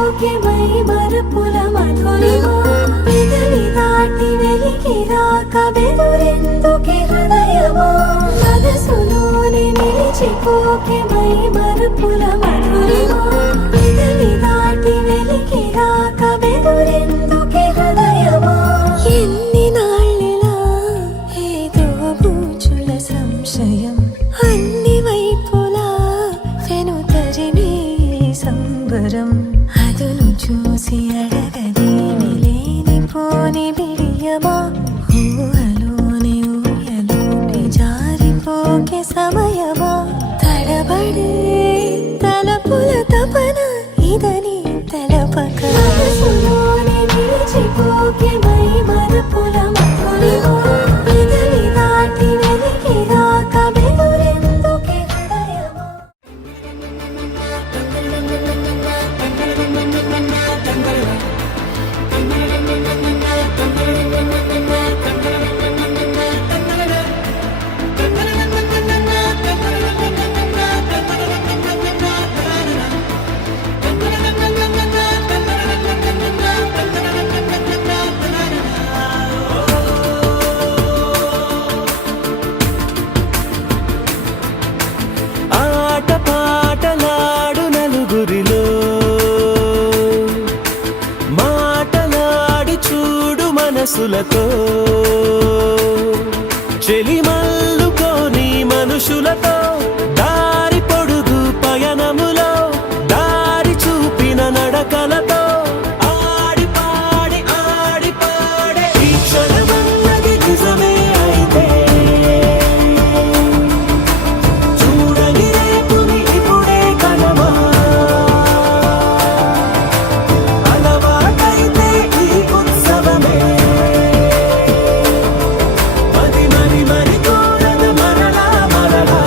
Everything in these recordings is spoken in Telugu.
నిలిచిపోకే మై మరపుల మధురిమా పెదవి దాటి వెలికి రాక బెదురెందుకే హృదయమా మనసులోనే నిలిచిపోకే మై మరపుల మధురిమా పెదవి దాటి వెలికి రాక బెదురెందుకే హృదయమా ఎన్ని నాళ్ళిలా ఏదో బూచుల సంశయం అన్ని వైపులా వెనుతరినే సంబరం అదును చూసి అడగదేమి లేనిపోని బిడియమా ఊహలోని ఊయలోకి జారిపోకే సమయమా తడబడే తలపుల తపన ఇదని తలపక మనసులోనే నిలిచిపోకే మై మరపుల మధురిమా పెదవి దాటి వెలికి రాక బెదురెందుకే హృదయమా ఆట పాటలాడు నలుగురిలో మాటలాడి చూడు మనసులతో చెలిమల్లుకోని మనుషులతో దారి పొడుగు పయనములో దారి చూపిన నడకలతో ఆడి పాడే ఈ క్షణమన్నది నిజమే అయితే చూడని రేపుని ఇప్పుడే కనమా అలవాటైతే ఈ ఉత్సవమే మరి కోరద మరలా మరలా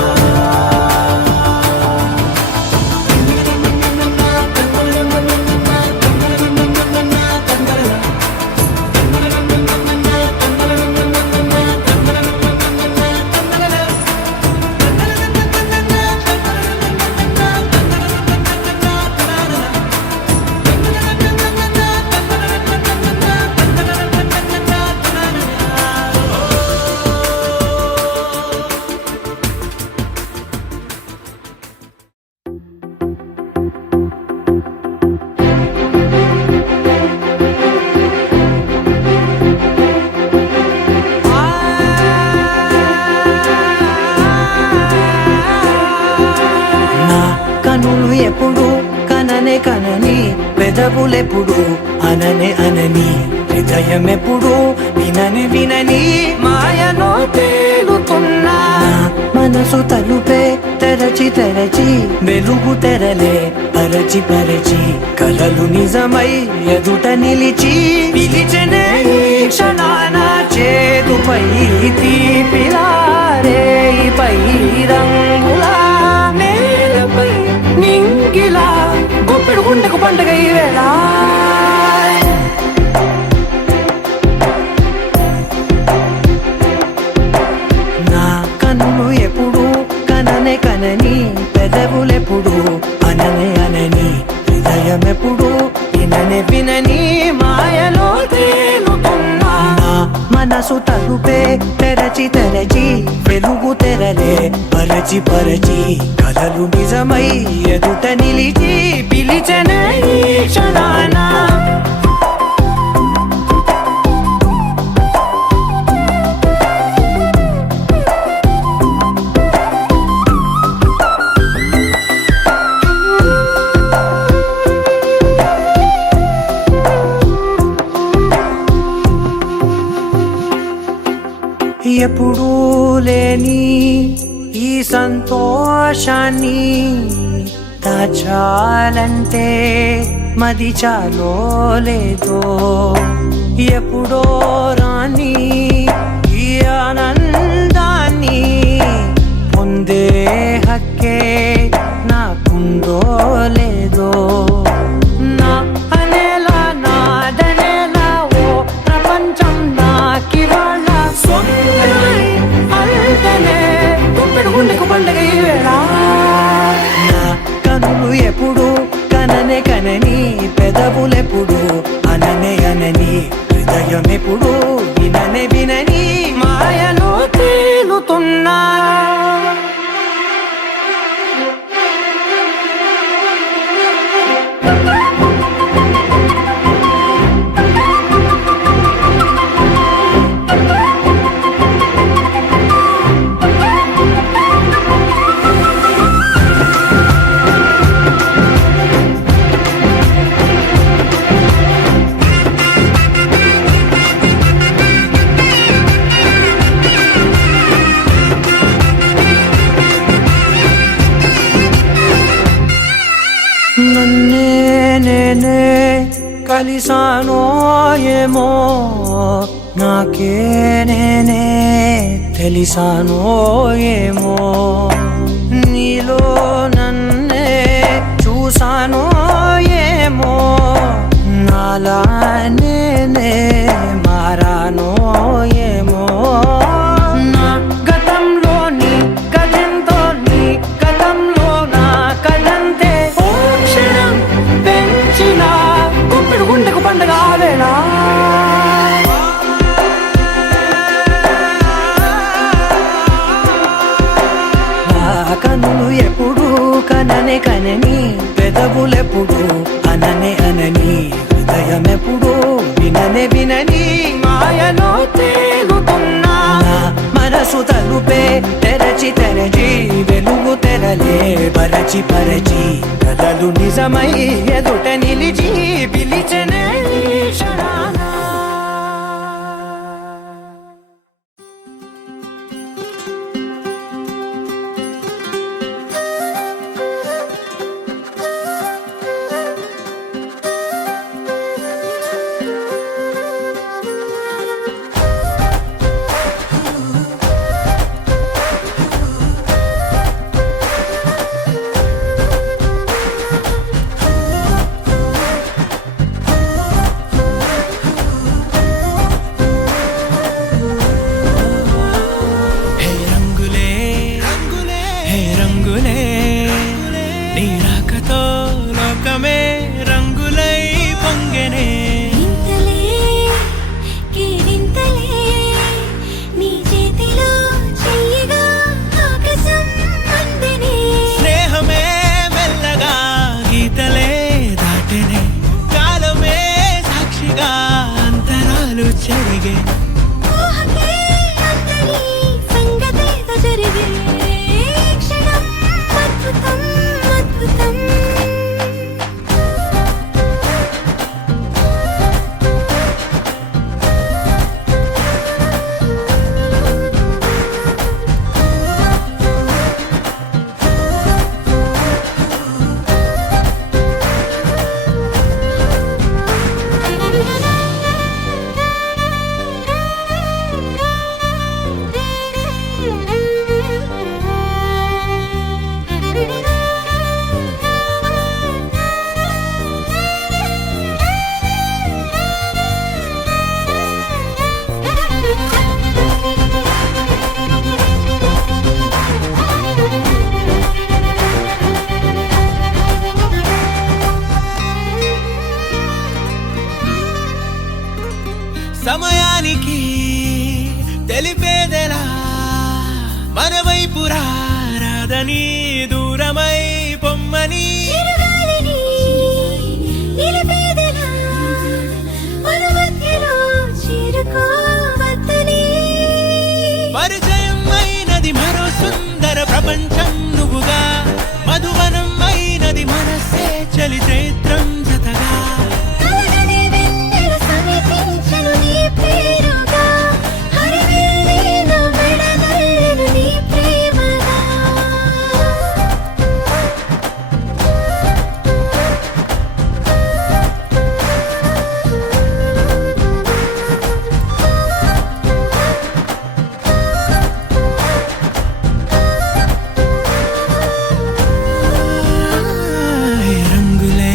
కనులు ఎప్పుడు కననే కనని పెదవులెప్పుడు అననే అనని హృదయం ఎప్పుడు వినని వినని మాయలో తేలుతున్నా మనసు తలుపే తెరచి తెరచి వెలుగు తెరలే పరచి పరచి కలలు నిజమై ఎదుట నిలిచి పిలిచెనే ఈ క్షణాన చేదుపై తీపిలారే పై రంగులా నేలపై నింగిలా గుప్పెడు గుండెకు పండుగ ఈ వేళ నా కన్ను ఎప్పుడు కననే కనని పెదవులెప్పుడు అననే అనని హృదయం ఎప్పుడు విననే వినని మాయలో తేలుతున్నా నా మనసు తలుపే తెరచి తెరచి వెలుగు తెరలే పరచి పరచి కలలు నిజమై ఎదుట నిలిచి పిలిచెనే ఈ క్షణాన ఎప్పుడూ లేని ఈ సంతోషాన్ని దాచాలంటే మది చాలో లేదో ఎప్పుడో రాని ఈ ఆనందాన్ని పొందే హక్కే నాకుందో లేదో నా అనేలా నాదనేలా ఓ ప్రపంచం నాకివాళ్ళ సొంతమై అల్దనే గుప్పెడు గుండెకు పండుగ ఈ వేళ నా కనులు ఎప్పుడు కననే కనని పెదవులెప్పుడు అననే అనని హృదయమెప్పుడు విననే వినని మాయలో తేలుతున్నా నన్నే నేనే కలిసానో ఏమో నాకే నేనే తెలిసానో ఏమో నీలో నన్నే చూసానో ఏమో నాలా నేనే మారానో ఏమో నా గతంలోని గతంతో నీ గతంలో నా కదంతే ఓ క్షణం పెంచిన గుప్పెడు గుండెకు పండగ ఆవేళ కనులు ఎప్పుడు కననే కనని పెదవులెప్పుడు అననే అనని హృదయమెప్పుడు విననే వినని మాయలో తేలుతున్నా నా మనసు తలుపే తెరచి తెరచి వెలుగు తెరలే పరచి పరచి కలలు నిజమై ఎదుట నిలిచి పిలిచెనే ఈ క్షణాన. సమయానికి తెలిపేదెలా మన వైపు రాదని దూరమై పొమ్మని పరిచయం అయినది మరో సుందర ప్రపంచం నువ్వుగా మధువనం అయినది మనసే చలి చైత్రం జతగా రంగులే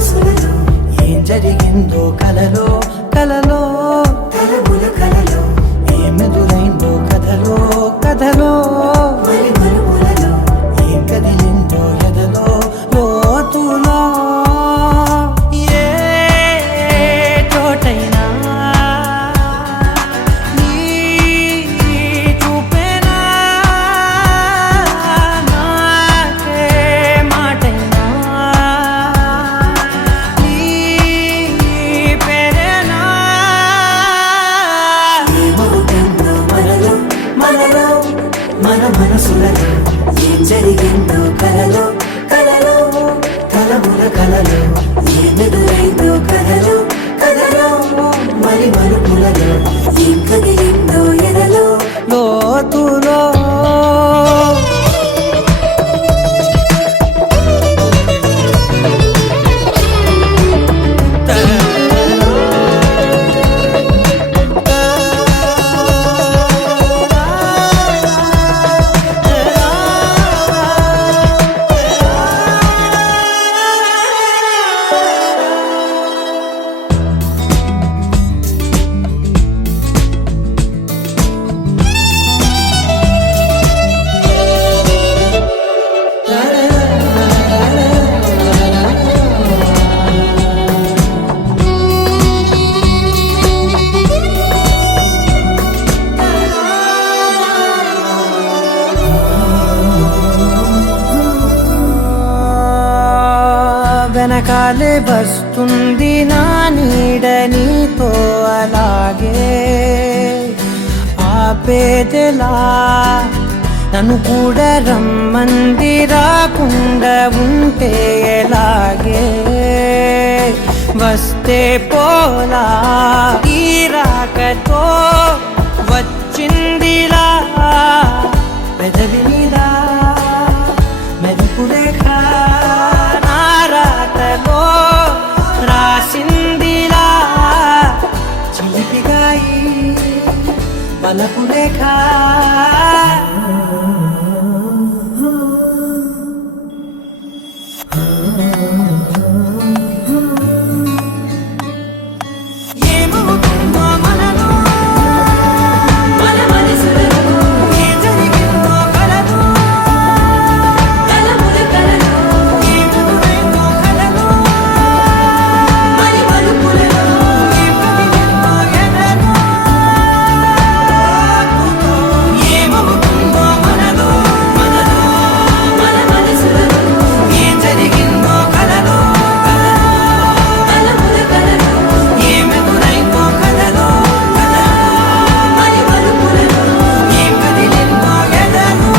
మనసులలో ఏం జరిగిందో కలలో కలలో తలముల కలలో ఏమెదురైందో కథలో కథలో మరి మరుపులలో ఏం కదిలిందో ఎదలో లోతులో ఏ చోటైనా నీ చూపేనా నాకే మాటైనా నీ పేరేనా ఏమవుతుందో మనలో మనలో మన మనసులలో ఏం జరిగిందో కలలో కలలో తలముల కలలో ఏమెదురైందో కలలో కలలో మరి మరుపులలో ఏం కదిలిందో ఎదలో లోతులో వెనకాలే వస్తుంది నా నీడ నీతో అలాగే ఆపేదెలా నన్ను కూడా రమ్మంది రాకుండా ఉంటే ఎలాగే వస్తే పోలా ఈ రాకతో వచ్చిందిలా పెదవి మీద మెరుపు రేఖ నా రాతలో రాసిందిలా చిలిపిగాయి బలపు రేఖ ఏమవుతుందో మనలో మన మనసులలో ఏం జరిగిందో కలలో తలముల కలలో ఏమెదురైందో కలలో మరి మరుపులలో ఏం కదిలిందో ఎదలో ఏమవుతుందో మనలో మనలో మన మనసులలో ఏం జరిగిందో కలలో తలముల కలలో ఏమెదురైందో కలలో మరి మరుపులలో ఏం కదిలిందో ఎదలో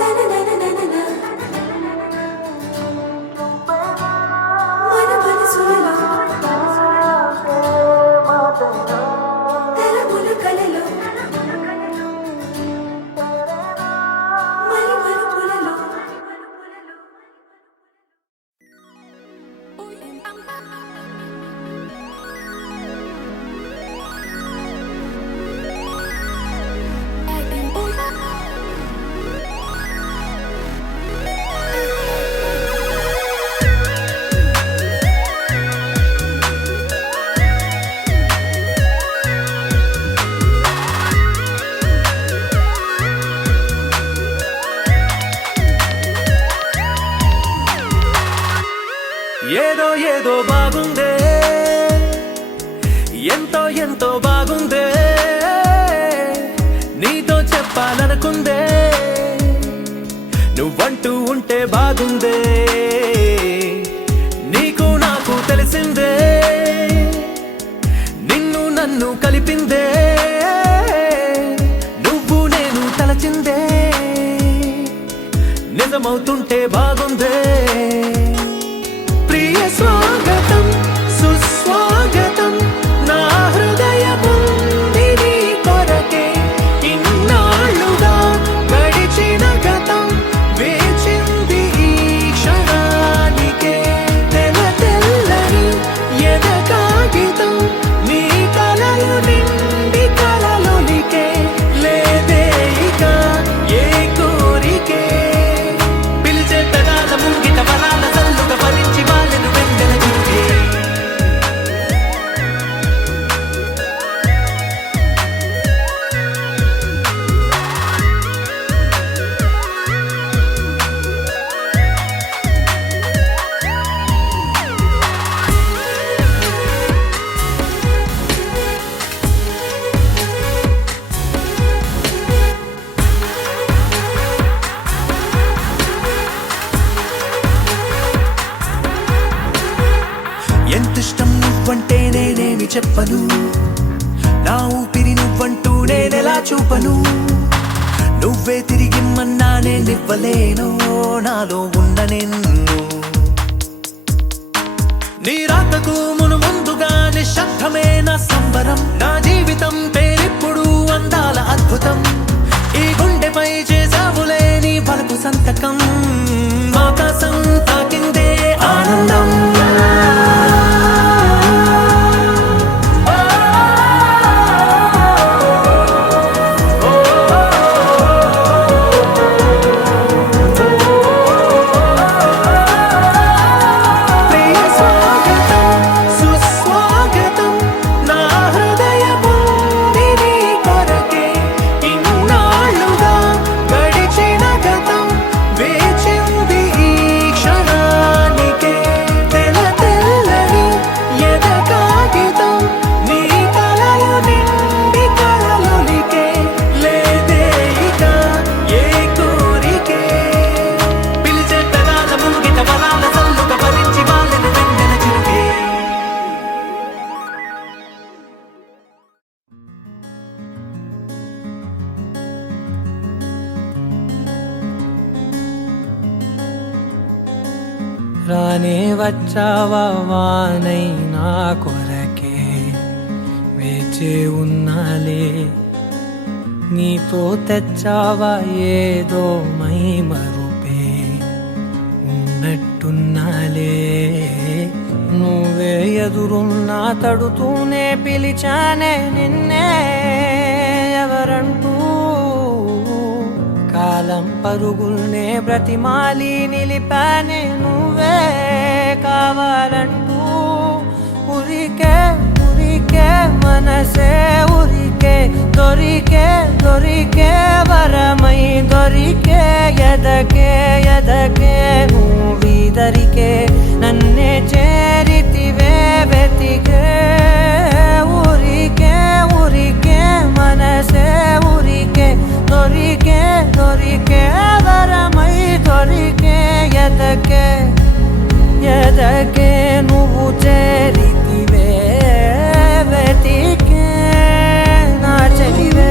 తనననననన మన మనసులలో తలముల కలలో మరి మరుపులలో ఏదో ఏదో బాగుందే ఎంతో ఎంతో బాగుందే నీతో చెప్పాలనుకుందే నువ్వంటూ ఉంటే బాగుందే నీకు నాకు తెలిసిందే నిన్ను నన్ను కలిపిందే నువ్వు నేను తలచిందే నిజమవుతుంటే బాగుందే ప్రియ స్వాగతం సుస్వాగతం నా హృదయముంది నీ కొరకే ఇన్నాళ్ళుగా గడిచిన గతం వేచింది ఈ క్షణానికే తెల్ల తెల్లని ఎద కాగితం నీ కలలు నిండి కలలొలికే లేదే ఇక ఏ కూర చెప్పను, నా ఊపిరి నువ్వంటూ నేనెలా చూపను, నువ్వే తిరిగిమ్మన్నా నేనివ్వలేను నాలో ఉన్న నిన్ను. నీ రాతకు ముందుగా నిశ్శబ్దమే నా సంబరం, నా జీవితం పేరిప్పుడు అందాల అద్భుతం, ఈ గుండెపై చేసావులే నీ వలపు సంతకం, ఆకాశం తాకిందే ఆనందం. రానే వచ్చావా వానై నా కొరకే వేచే ఉన్నాలే, నీతో తెచ్చావా ఏదో మై మరుపే ఉన్నట్టున్నాలే, నువ్వే ఎదురున్నా తడుతూనే పిలిచానే నిన్నే ఎవరంటూ, కాలం పరుగుల్నే బ్రతిమాలి నిలిపానే నువ్వే కావాలంటూ, ఉరికే ఉరికే మనసే ఉరికే దొరికే దొరికే వరమై దొరికే ఎదకే ఎదకే నువ్వీదరికే నన్నే చేరితివే వెతికే, ఉరికే ఉరికే మనసే ఉరికే దొరికే దొరికే వరమై దొరికే ఎదకే ఎదకే నువ్వు చేరితివే వెతికే నా చెలివే.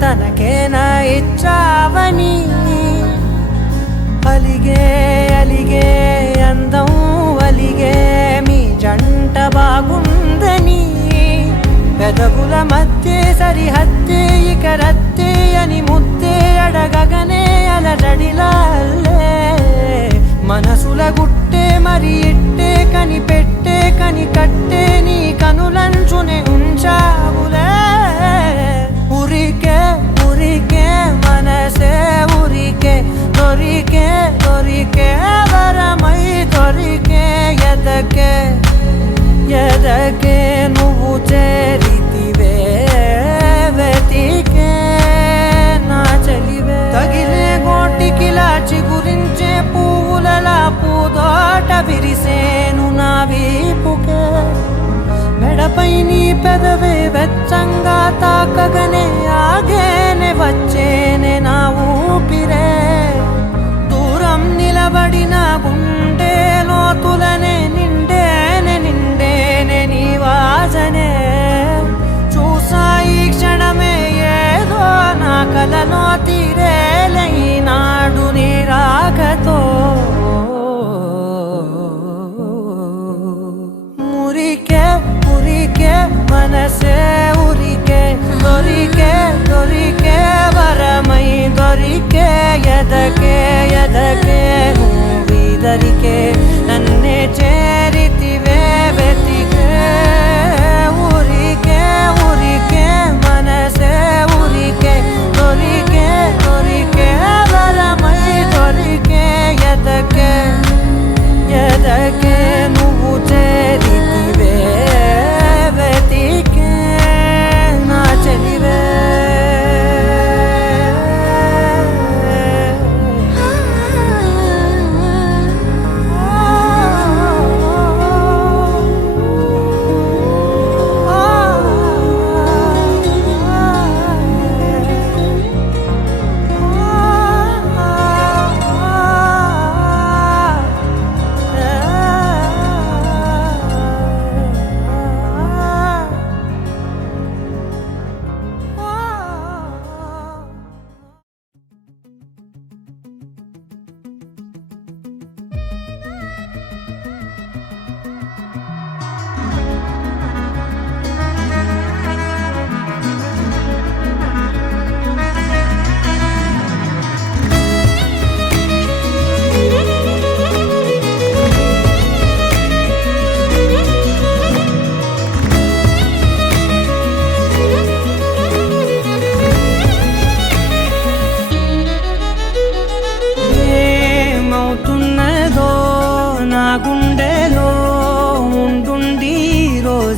తనకేనా ఇచ్చావని అలిగే అలిగే అందం అలిగే మీ జంట బాగుందని, పెదవుల మధ్య సరిహద్దే ఇక రద్దే అని ముద్దే అడగగనే అలజడిలాల్లే, మనసుల గుట్టే మరి ఇట్టే కనిపెట్టే కని కట్టే నీ కనులంచునే ఉంచావులే, ఉరికే ఉరికే మనసే ఉరికే దొరికే దొరికే వరమై దొరికే ఎదకే ఎదకే నువ్వు చేరితివే వెతికే నా చెలివే. తగిలే గోటికిలా చిగురించే పువ్వులలా పూదోట విరిసేను నా వీపుకే, మెడపై నీ పెదవే వెచ్చంగా తాకగనే ఆగేనే వచ్చేనే నా ఊపిరే, దూరం నిలబడిన గుండె లోతులనే నిండేనే నిండేనే నీ వాసనే, చూసా ఈ క్షణమే ఏదో నా కలలో తీరేలే నాడు నీ రాకతో, మురికే ఉరికే మనసే ఉరికే దొరికే దొరికే వరమై దొరికే ఎదకే ఎదకే నువ్వీదరికే నన్నే చేరితివే వెతికే, ఉరికే ఉరికే మనసే ఉరికే దొరికే దొరికే వరమై దొరికే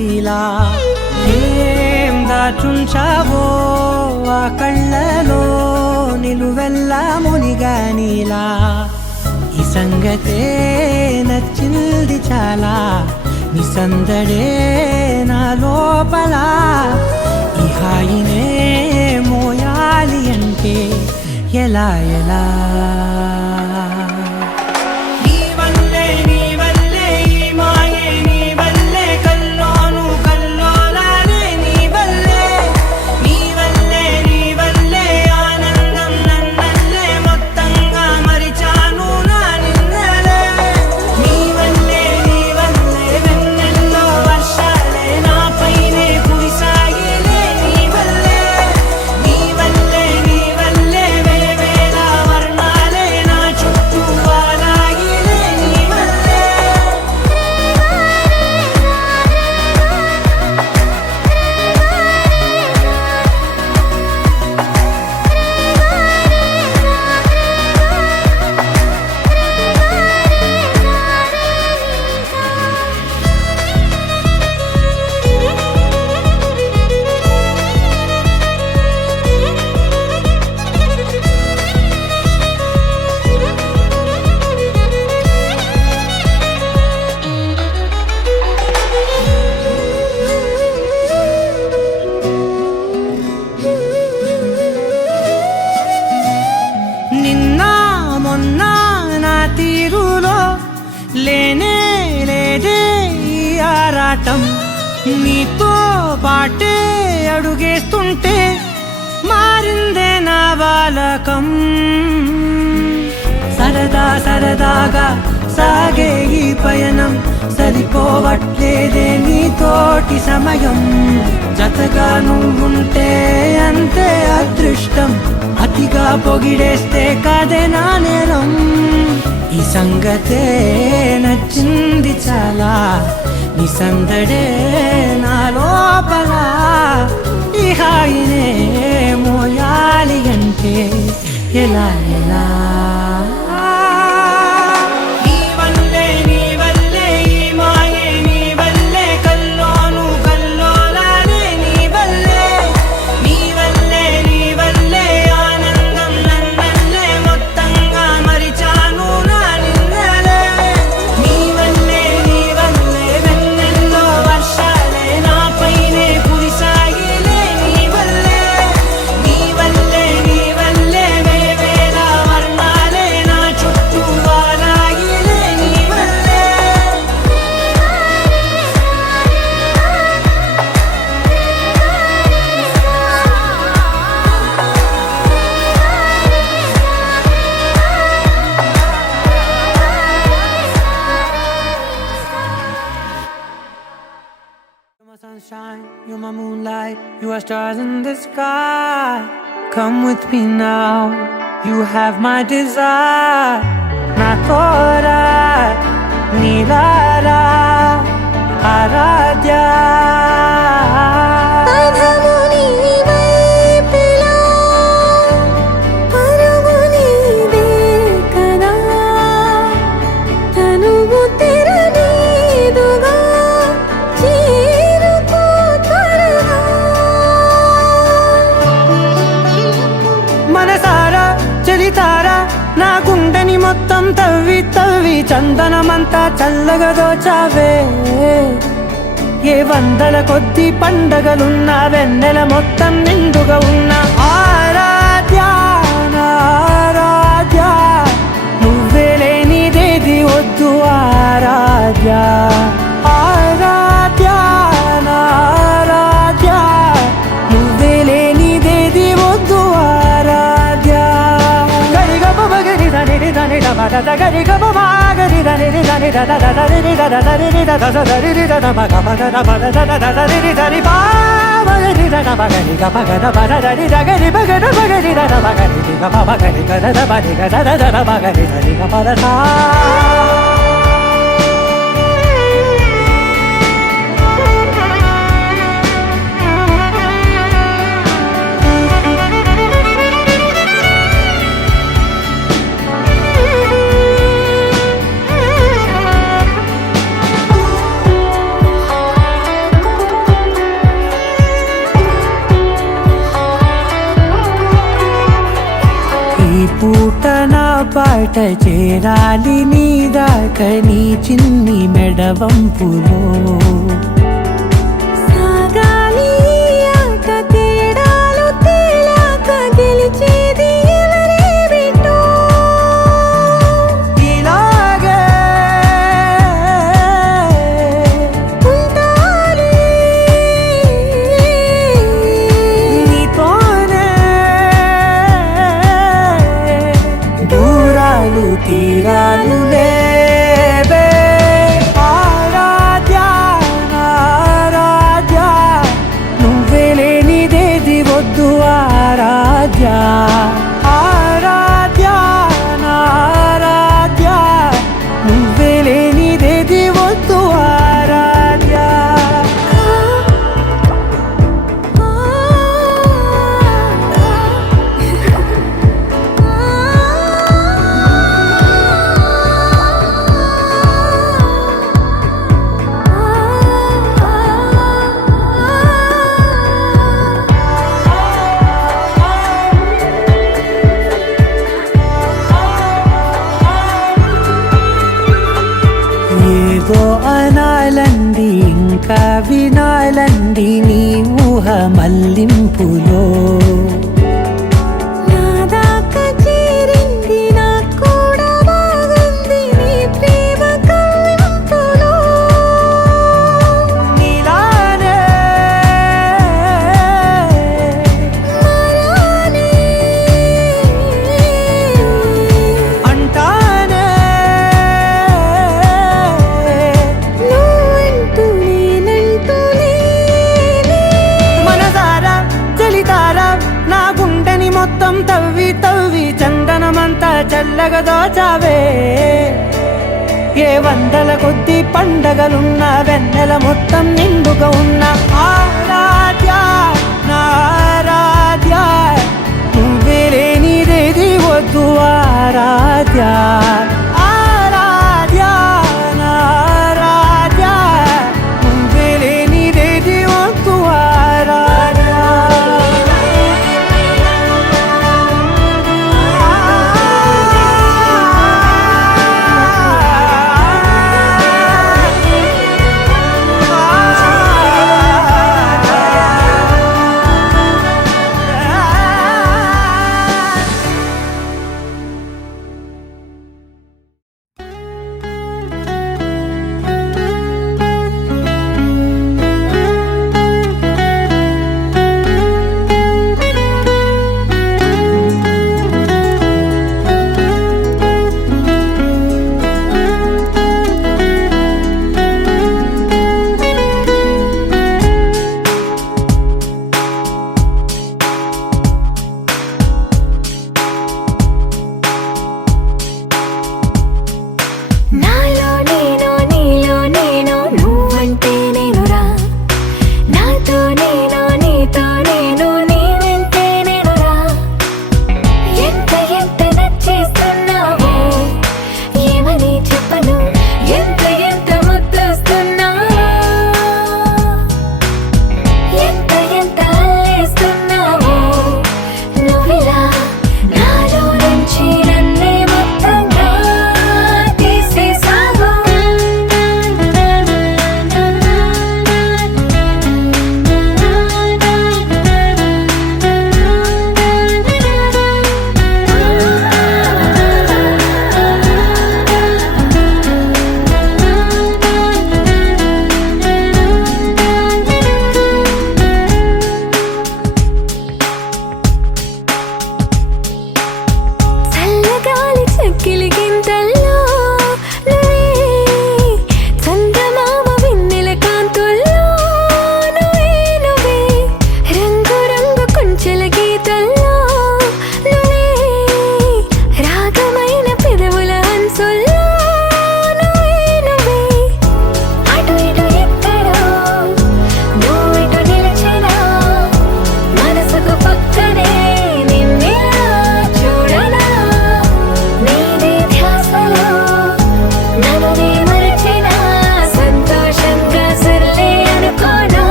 నదిలా ఏం దాచుంచావో ఆ కళ్ళలో నిలువెల్లా మునిగానిలా ఈ సంగతే నచ్చింది చాలా నీ సందడే నా లోపల ఈ హాయినే మోయాలి అంటే ఎలా ఎలా నీ వల్లే ఈ మాయే నీ వల్లే కల్లోను కల్లోలానే నీ వల్లే ఆనందం నన్నల్లే మొత్తంగా మరిచాను నా నిన్నలే నీ వల్లే వెన్నెల్లో వర్షాలే నాపైనే కురిసాగిలే నీ వల్లే వేవేల వర్ణాలే నా చుట్టూ వాలాగిలే నీ వల్లే నిన్న మొన్న నా తీరులో లేనే లేదే ఈ ఆరాటం నీతో పాటే అడుగేస్తుంటే మారిందే నా బాలకం సరదాగా సాగే ఈ పయనం సరిపోవట్లేదే నీతోటి సమయం జతగా నువ్వుంటే అంతే అదృష్టం అతిగా పొగిడేస్తే కాదే నా నేరం ఈ సంగతే నచ్చింది చాలా నీ సందడే నా లోపల ఈ హాయినే మోయాలి అంటే ఎలా ఎలా నీ వల్లే ఈ మాయే నీ వల్లే కల్లోను కల్లోలానే నీ వల్లే ఆనందం నన్నల్లే మొత్తంగా మరిచాను నా నిన్నలే నీ వల్లే వెన్నెల్లో వర్షాలే నాపైనే కురిసాగిలే నీ వల్లే వేవేల వర్ణాలే నా చుట్టూ వాలాగిలే నీ వల్లే You're my sunshine, you're my moonlight, you are stars in the sky. Come with me now, you have my desire. Na tora, nilara, aradya. పదము నీవైపులా, పరుగు నీదే కదా, తనువు తెరనీదుగా, చేరుకో త్వరగా. మనసారా చలితారా నా గుండెని మొత్తం తవ్వి చందనమంతా చల్లగా దోచావే ఏ వందల కొద్ది పండగలున్నా వెన్నెల మొత్తం నిండుగా ఉన్న ఆరాధ్య నా ఆరాధ్య నువ్వే లేనిదేది వద్దు ఆరాధ్య ఆరాధ్య నా ఆరాధ్య నువ్వే లేనిదేది వద్దు ఆరాధ్య గరిగ బగరి దని దని డమద గరిగ బగరి దని దని దద దరి దద దరి దద దరి దద మగ మగ దద దద దరి దరి బా బగరి దద బగరి గ బగద బద దరి దగరి బగద బగరి దద బగరి గ బగరి గ దద బగరి గ దద దద బగరి దరి గ బద సా బాట చేరాలి నీ దాకా నీ చిన్ని మెడవంపులో సాగాలి ఈ ఆట తేడాలు తేలాక గెలిచేది ఎవరే బిడ్డో ఇలాగే ఉంటాలి నీతోనే దూరాలు తీరాలు లేవే ఆరాధ్య ఆరాధ్య నువ్వే లేనిదేది వద్దు ఆరాధ్య ఆరాధ్య ఆరాధ్య నువ్వే లేనిదేది వద్దు ఆరాధ్య ఏదో అనాలండి ఇంకా వినాలండి నీ ఊహ మల్లింపులో నా దాకా చేరింది నాకు కూడా బాగుంది నీ ప్రేమ కవ్వింపులో నీలానే మరానే అంటానే నువ్వంటూ నేనంటూ లేనే మనసారా చలితారా నా గుండెని మొత్తం తవ్వి తవ్వి చందనమంతా చల్లగా దోచావే ఏ వందల కొద్ది పండగలున్న వెన్నెల మొత్తం నిండుగా ఉన్న ఆరాధ్య నా ఆరాధ్య నువ్వే లేనిదేది వద్దు ఆరాధ్య ఆరాధ్య నా ఆరాధ్య నువ్వే లేనిదేది వద్దు ఆరాధ్య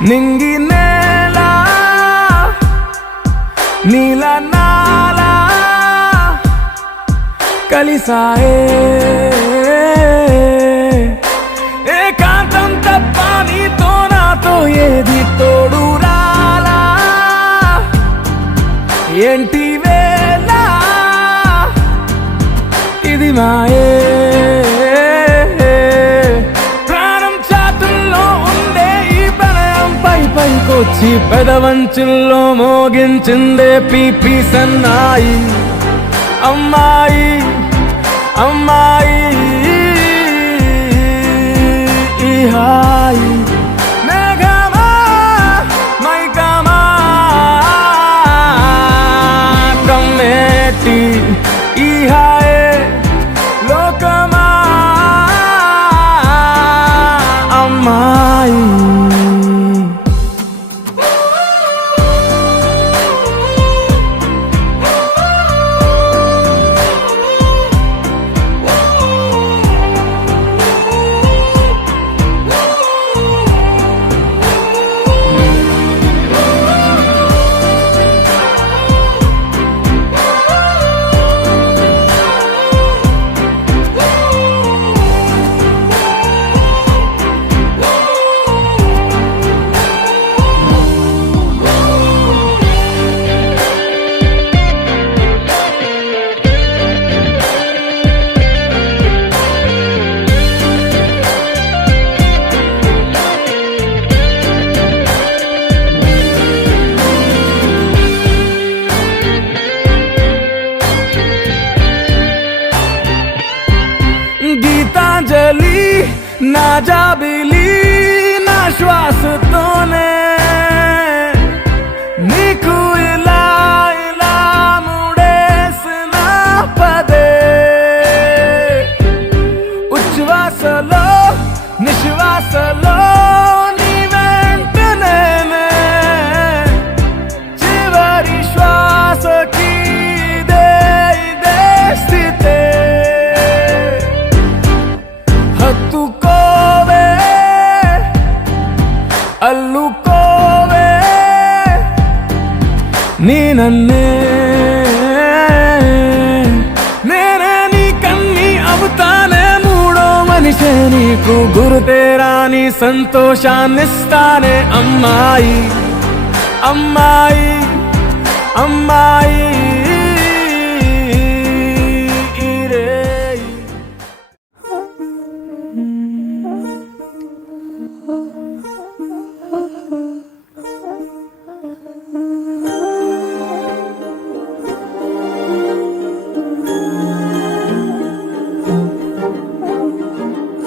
నింగి నేల నీల నాల కలిసాయే ఏకాంతం తప్ప నీతో నాతో ఏది తోడు రాలా ఏంటి వేళ ఇది మాయే ప్రాణం చాతుల్లో ఉండే ఈ ప్రణయం పైకొచ్చి పెదవంచుల్లో మోగించిందే పీపీ సన్నాయి అమ్మాయి అమ్మాయి ఈ హాయి మేఘమా మైకమా కమ్మేటి ఈ హాయే లోకమా అమ్మాయి గీతాంజలి నా జాబిలి నా శ్వాసతోనే నీకు ఇలా ఇలా ముడేసిన పదే ఉచ్ఛ్వాసలో నిశ్వాసలో నీ వెంటనే చివరి శ్వాసకి ఇదే స్థితే హత్తుకోవే అల్లుకోవే నీ నన్నే నేనే నీ కన్ని అవుతానే మూడో మనిషే నీకు గురుతేరాని సంతోషాన్నిస్తానే అమ్మాయి అమ్మాయి అమ్మాయి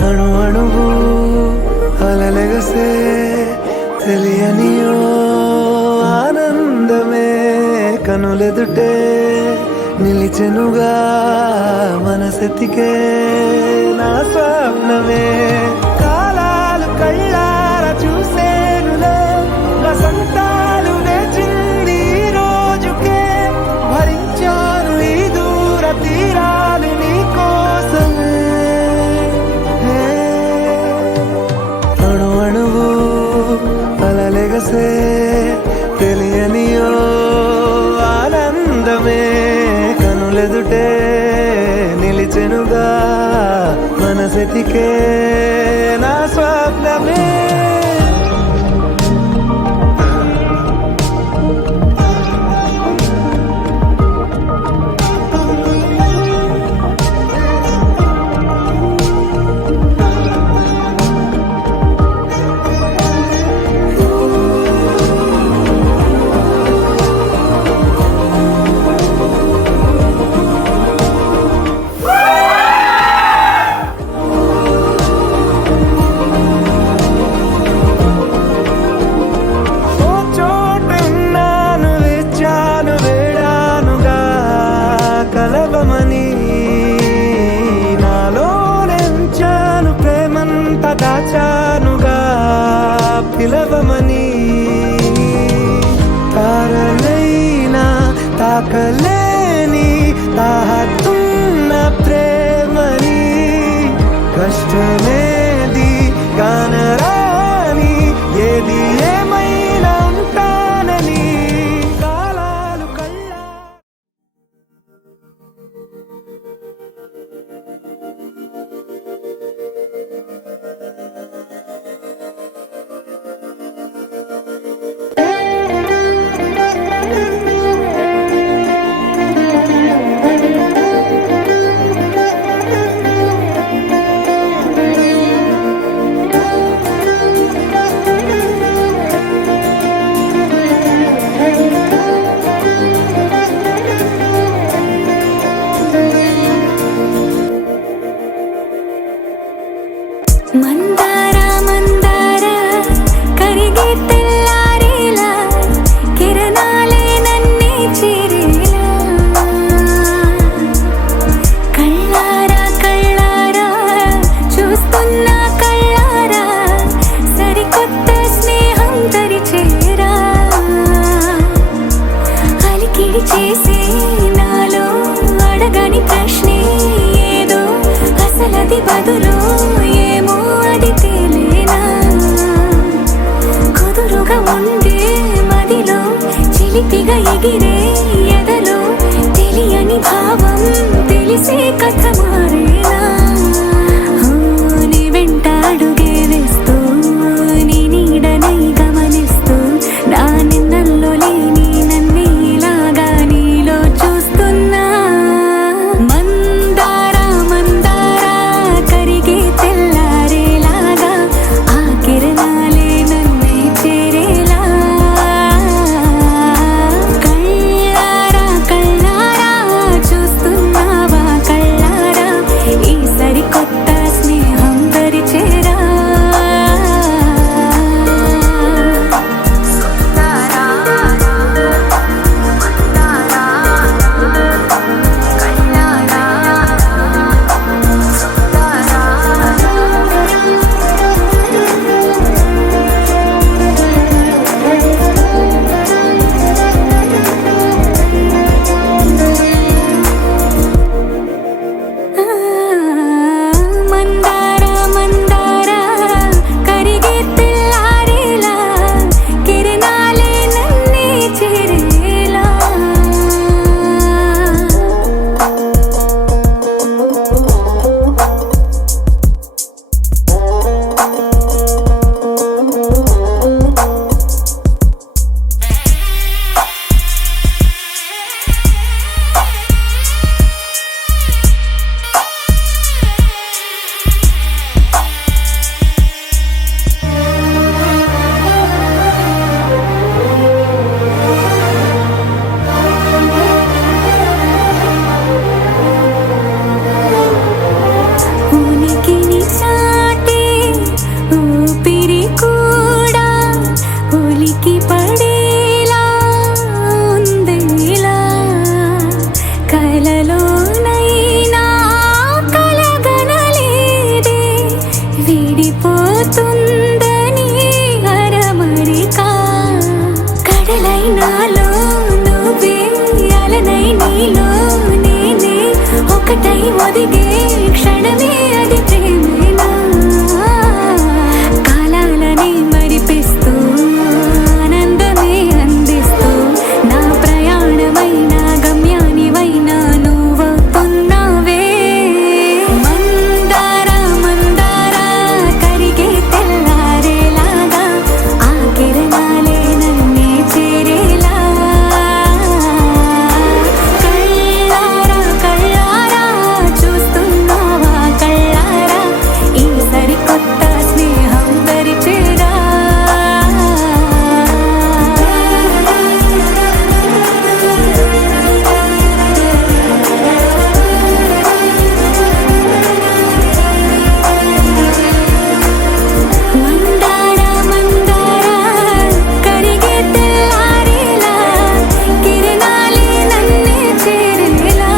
అణు అణువు అలలెగసే తెలియనియో ఆనందమే కనులెదుటే నిలిచెనుగా మనసెతికే నా స్వప్నమే కాలాలు కళ్ళార చూసేనులే వసంతాలు నేచింది ఈ రోజుకే భరించాను ఈ దూర తీరాలు నీ కోసమే అణు అణువు అలలెగసే తెలియనియో ఆనందమే కనులెదుటే నిలిచెనుగా మనసెతికే నా స్వప్నమే దాచానుగా పిలవమని తారలైనా తాకలేని తాహతున్న ప్రేమని కష్టమేది కానరాని ఏది ఏమ ఊపిరి కూడా ఉలికి పడేలా ఉందేలా కలలోనైనా కలగనలేదే విడిపోతుందని అరమరికా కడలైనాలో నువ్వే అలనై నీలో నేనే ఒకటై ఒదిగే క్షణమే అది ప్రేమేనా కాలాలని మరిపిస్తూ ఆనందమే అందిస్తూ నా ప్రయాణమైన గమ్యానివైనా నువ్వవుతున్నావే మందార మందార కరిగే తెల్లారేలాగా ఆ కిరణాలే నన్నే చేరేలా కళ్ళారా కళ్ళారా చూస్తున్నావా కళ్ళారా ఈ సరికొత్త స్నేహం దరిచేరా మందార మందార కరిగే తెల్లారేలా కిరణాలే నన్నే చేరేలా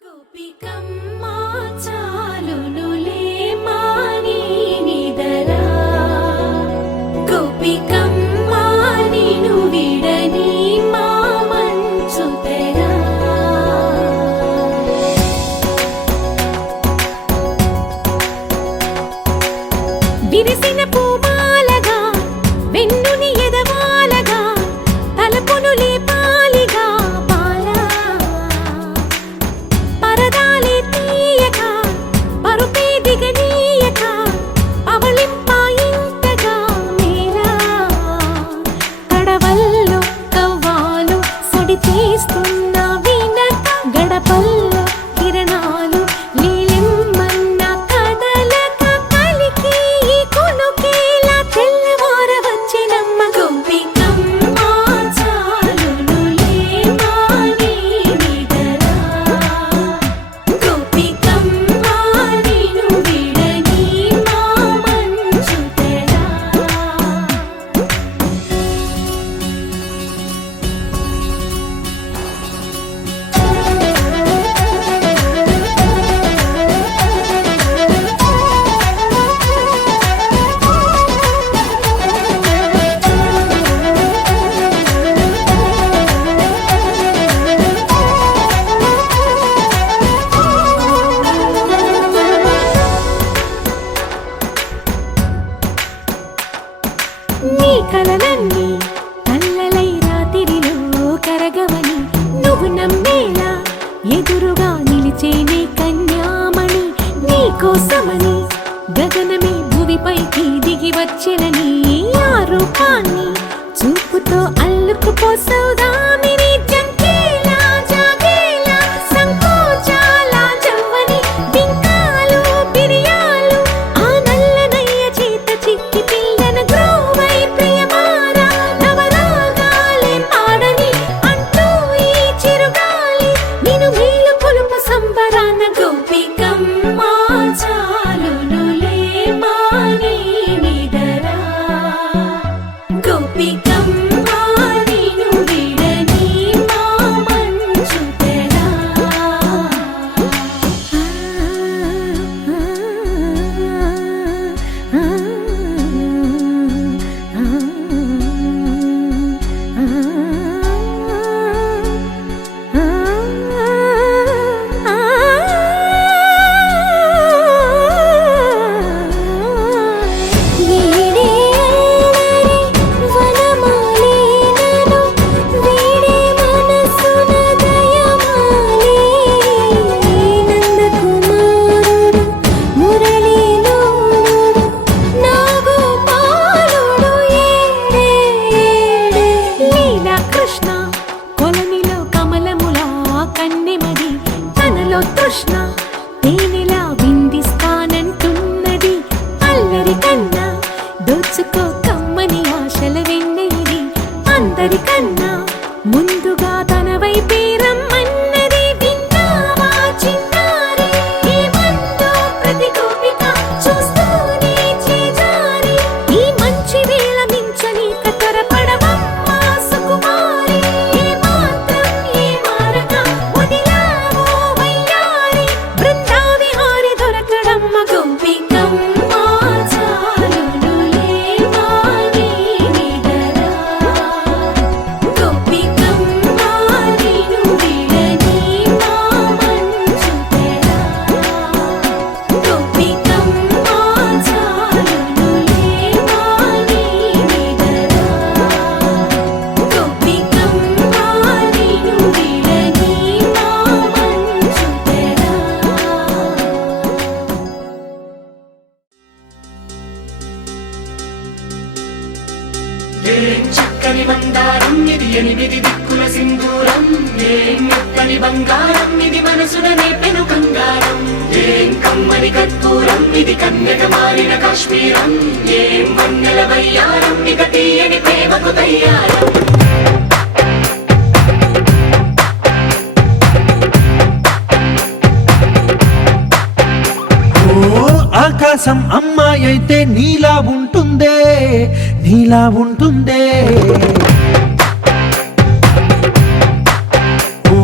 గోపికమ్మ చాలునులే మాని నిదరా గోపికమ్మ నిను విడని మా మంచు తెరా విరిసిన పూమాలగా వెన్నుని ఎదవాలగా తలపును లేపాలిగా బాలా పరదాలే తీయక పరుపే దిగనీయక పవళింపాయింతగా మేలా కడవల్లో కవ్వాలు సడి తీస్తున్న వీణత గడపల్లో కిరణాలు లీలిమ్మన్న కదలక కలికి ఈ కొనుకేలా తెల్లవారవచ్చినమ్మ గోపికమ్మ చాలునులే మాని నిదరా గోపికమ్మ నిను విడని మా మంచు తెరా నీ కలలన్నీ కల్లలై రాత్రిలో కరగవని నువ్వు నమ్మేలా ఎదురుగా నిలిచేనే కన్యామణి నీ కోసమని గగనమే భువిపైకి దిగి వచ్చినని ఆ రూపాన్ని చూపుతో అల్లుకుపోసౌదామిని జంకేలా జాగేలా సంకోచాల జవ్వని బింకాలు బిరియాలు ఆ నల్లనయ్య చేత చిక్కి పిల్లన గ్రోవై ప్రియమారా నవరాగాలే పాడని అంటూ ఈ చిరుగాలి నిను మేలు కొలుపు సంబరాన గోపికమ్మ చాలునులే మాని నిదరా గోపికమ్మ నిను విడని అందరికన్నా ముందుగా తన వైపే రమ్మన్నది విన్నావా చిన్నారి ఏమందో ప్రతి గోపిక చూస్తూనే చేజారి ఈ మంచి వేళ మించని కతరపడవమ్మా సుకుమారి ఏ మాత్రం ఏ మారక వదిలావో వయ్యారి బృందావిహారి దొరకడమ్మ గోపికమ్మ చాలునులే మాని నిదరా గోపికమ్మ నిను విడని మా మంచు తెరా గోపికమ్మ చాలునులే మాని నిదరా గోపికమ్మ నిను విడని మా మంచు తెరా ఏం చక్కని మందారం ఇది ఎనిమిది దిక్కుల సింధూరం ఏం మెత్తని బంగారం ఇది మనసున నేపెను కంగారం ఏం కమ్మని కర్పూరం ఇది కన్యక మారిన కాశ్మీరం ఏం వన్నెల వయ్యారం ఇక తీయని ప్రేమకు తయ్యారం ఓ ఆకాశం అమ్మాయి అయితే నీలా ఉంటుందే నీలా ఉంటుందే ఓ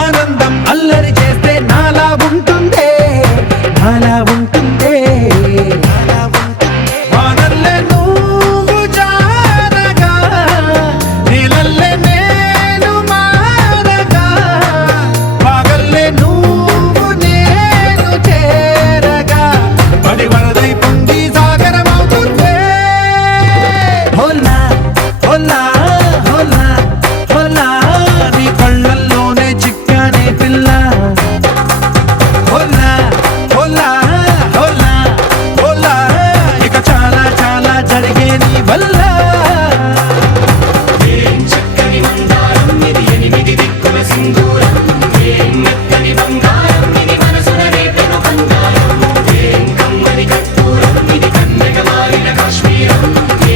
ఆనందం అల్లరి చేస్తే నాలా ఉంటుందే నాలా ఉంటుందే వానల్లే నువ్వు జారగా నీలల్లే నేను మారగా పగల్లే నువ్వు నేను చేరగా పడి వరదై పొంగి సాగరమవుతుందే హోలా హోలా హోలా హోలా నీ కళ్ళల్లోనే చిక్కానే పిల్ల హోలా హోలా హోలా హోలా ఇక చాలా చాలా జరిగే నీ వల్ల ఏం చక్కని మందారం ఇది ఎనిమిది దిక్కుల సింధూరం ఏం మెత్తని బంగారం ఇది మనసున రేపెను కంగారం ఏం కమ్మని కర్పూరం ఇది కన్యక మారిన కాశ్మీరం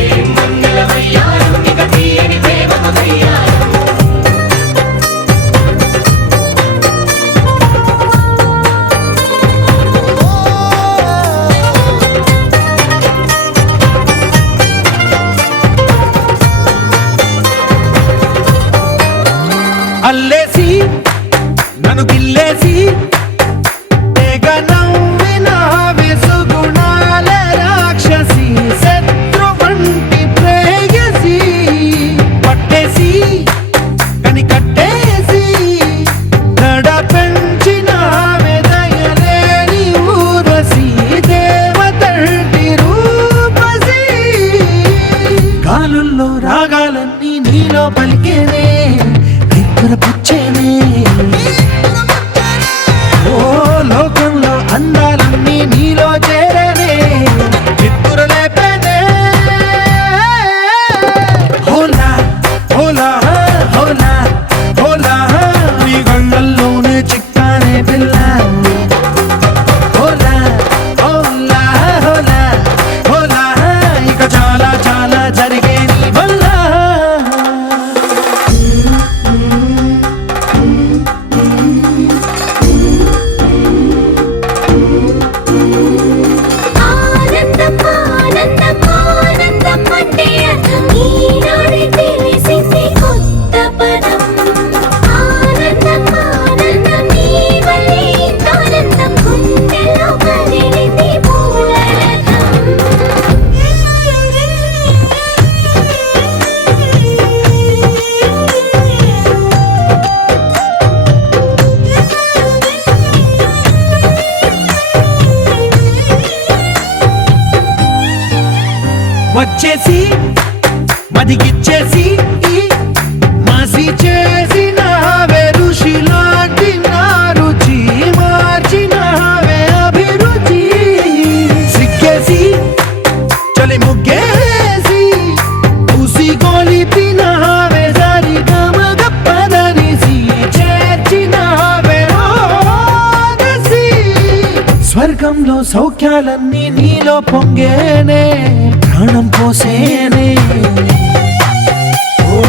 ఏం వన్నెల వయ్యారం ఇక తీయని ప్రేమకు తయ్యారం అల్లేసి నన్ను గిల్లేసి తెగ నవ్విన వెసుగుణాల రాక్షసి శత్రు వంటి ప్రేయసి పట్టేసి కని కట్టేసి దడ పెంచిన దయలేని ఊరసి దేవతంటి రూపసి గాలుల్లో రాగాలన్నీ నీలో పలికేనే పుచ్చేనే ఓ లోకంలో అందాలన్నీ నీలో చేరనే చిత్తురలేపేనే హోలా హోలా హోలా హోలా నీ గంగల్లోనే చిక్కానే పిల్ల హోలా హోలా హోలా హోలా ఇక చాలా చాలా జరిగే నీ వల్ల ఆనందం ఆనందం ఆనందం అంటే ఈనాడే తెలిసింది కొత్త పదం ఆనందం ఆనందం నీ వల్లే ఆనందం గుండెలో కదిలింది వచ్చేసి మదిగిచ్చేసి మాసి చేసిన ఋషిలాంటి నా రుచి మార్చినవే అభిరుచి సిక్కేసి చలి ముగ్గేసి ఉసి గొలిపినవే సరి గమ గప్పదనిసి చేర్చినవే రోదసి స్వర్గంలో సౌఖ్యాలన్నీ నీలో పొంగేనే ప్రాణం పోసేనే ఓ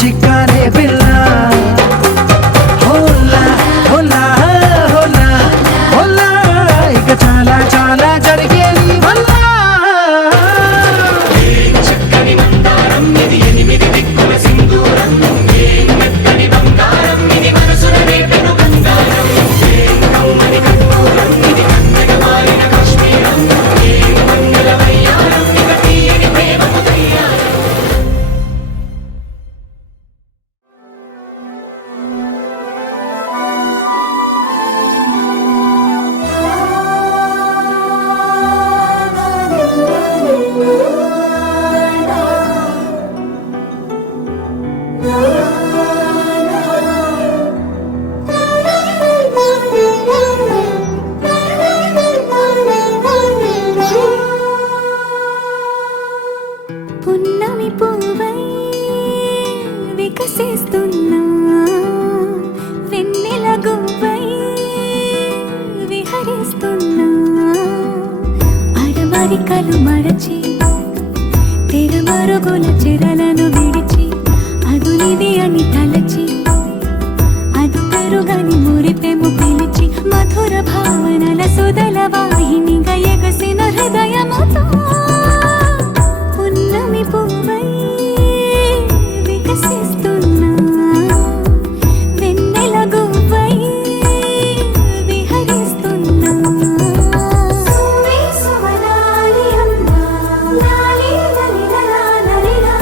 చిక్కానే పిల్ల హోలా హోలా హోలా హోలా ఇక చాలా చాలా జరిగే నీ వల్ల చక్కని మందారం ఇది ఎనిమిది దిక్కుల సింధూరం ఏం మెత్తని బంగారం ఇది మనసున రేపెను కంగారం ఏం కమ్మని కర్పూరం ఇది కన్నెగ మారిన కాశ్మీరం ఏం మంగళ వయ్యారం ఇక తీయని ప్రేమకు తయ్యారం పున్నమి పువ్వై వికసిస్తున్నా వెన్నెల గువ్వై విహరిస్తున్నా అరమరికలు మరచి తెరమరుగుల చెరలను విడిచి అదునిది అని తలచి అదు పెరుగని మురిపెము పిలిచి మధుర భావనల సుదల వాహినిగా ఎగసిన హృదయముతో పున్నమి పువ్వై వికసిస్తున్నా వెన్నెల గువ్వై విహరిస్తున్నా సువి సువనాలి అమ్మా లాలి లలి లలా లలిలా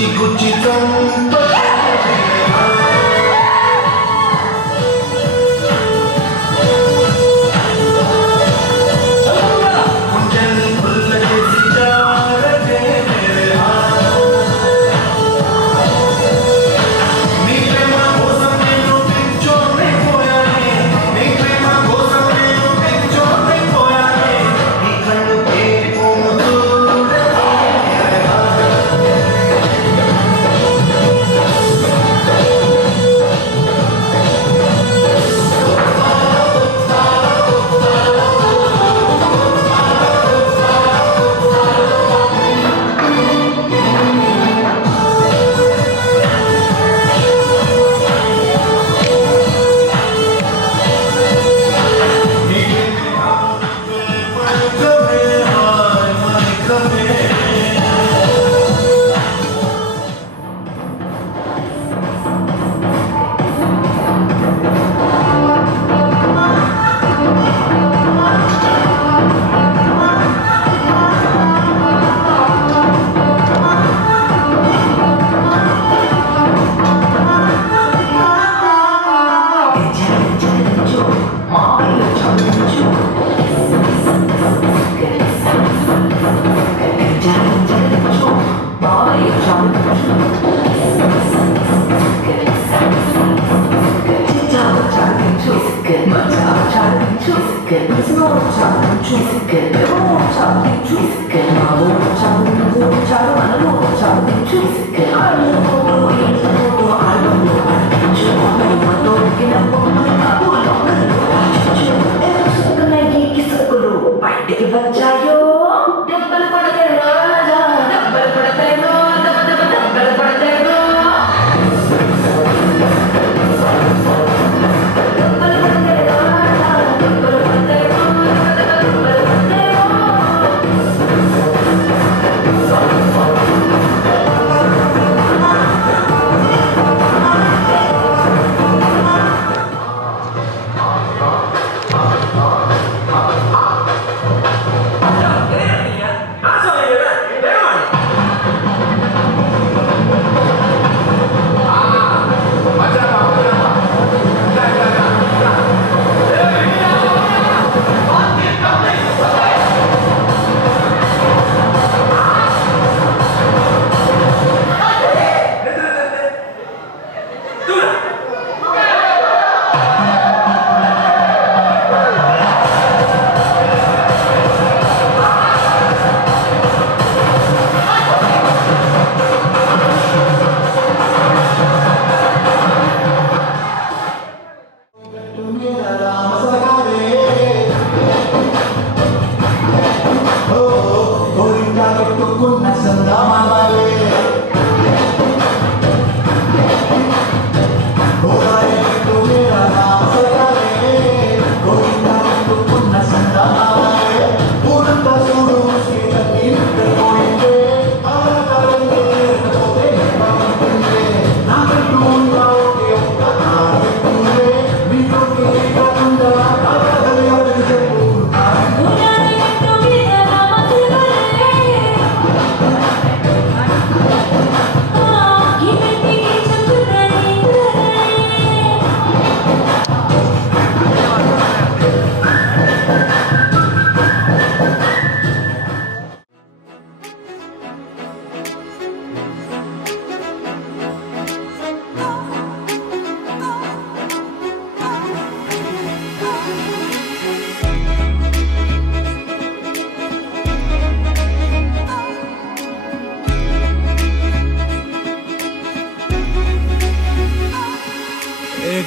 గుచ్చి గుచ్చి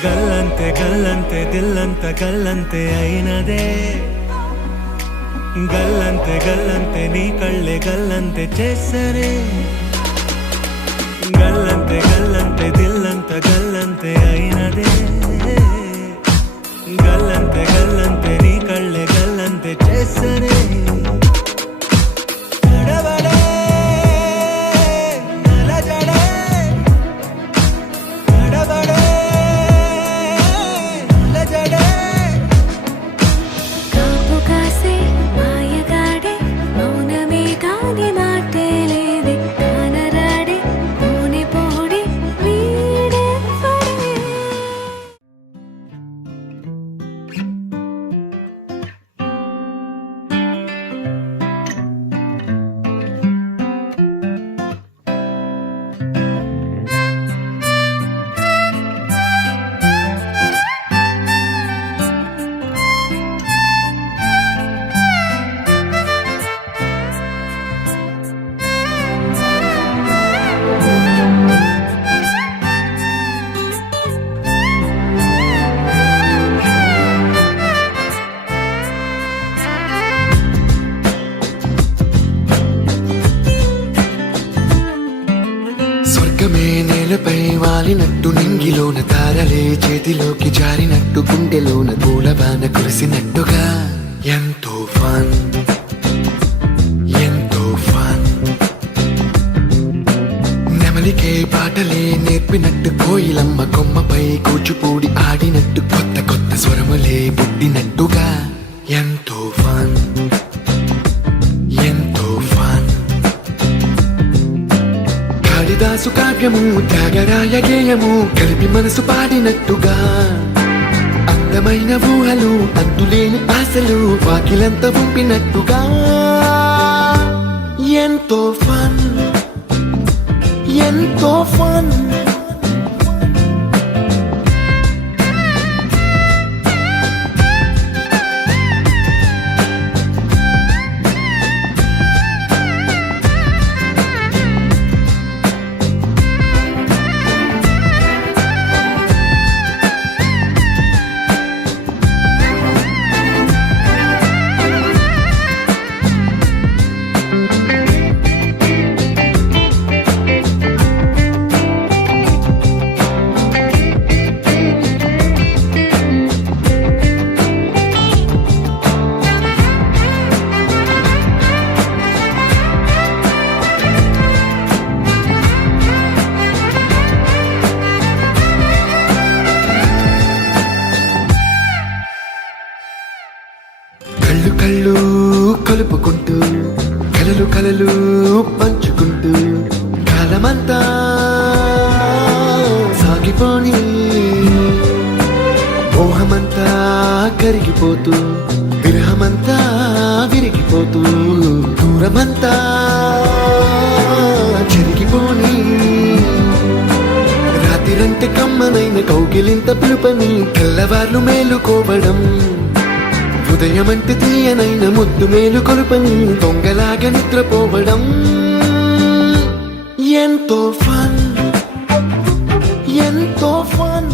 గల్లంతే గల్లంతే దిల్లంత గల్లంతే అయినదే గల్లంతే గల్లంతే నీ కళ్ళే గల్లంతే చేసరే గల్లంతే గల్లంతే దిల్లంత గల్లంతే అయినదే గల్లంతే గల్లంతే నీ కళ్ళే గల్లంతే చేసరే మాయగాడే మౌనమే కాని మాటే లేదే కానరాడే వాలినట్టు నింగిలోన తారలే చేతిలోకి జారినట్టు గుండెలోన పూలబాన కురిసినట్టుగా ఎంతో ఫన్ ఎంతో ఫన్ నెమలికే పాటలే నేర్పినట్టు కోయిలమ్మ కొమ్మపై కూచిపూడి ఆడినట్టు కొత్త కొత్త స్వరములే పుట్టినట్టుగా ఎంతో ఫన్ ఎంతో ఫన్ కాళిదాసు కావ్యము త్యాగరాయ గేయము కలిపి మనసు పాడినట్టుగా అందమైన ఊహలు అంతులేని ఆశలు వాకిలంతా పంపినట్టుగా ఎంతో ఫన్ ఎంతో ఫన్ కళ్ళు కళ్ళు కలుపుకుంటూ కలలు కలలు పంచుకుంటూ కాలమంతా సాగిపోని మోహమంతా కరిగిపోతూ విరహమంతా విరిగిపోతూ దూరమంతా చెరిగిపోని రాత్రిరంటే కమ్మనైన కౌగిలింత పిలుపని తెల్లవార్లు మేలుకోవడం ఉదయమంటే తీయనైన ముద్దు మేలు కొలుపని దొంగలాగా నిద్రపోవడం ఎంతో ఫన్ ఎంతో ఫన్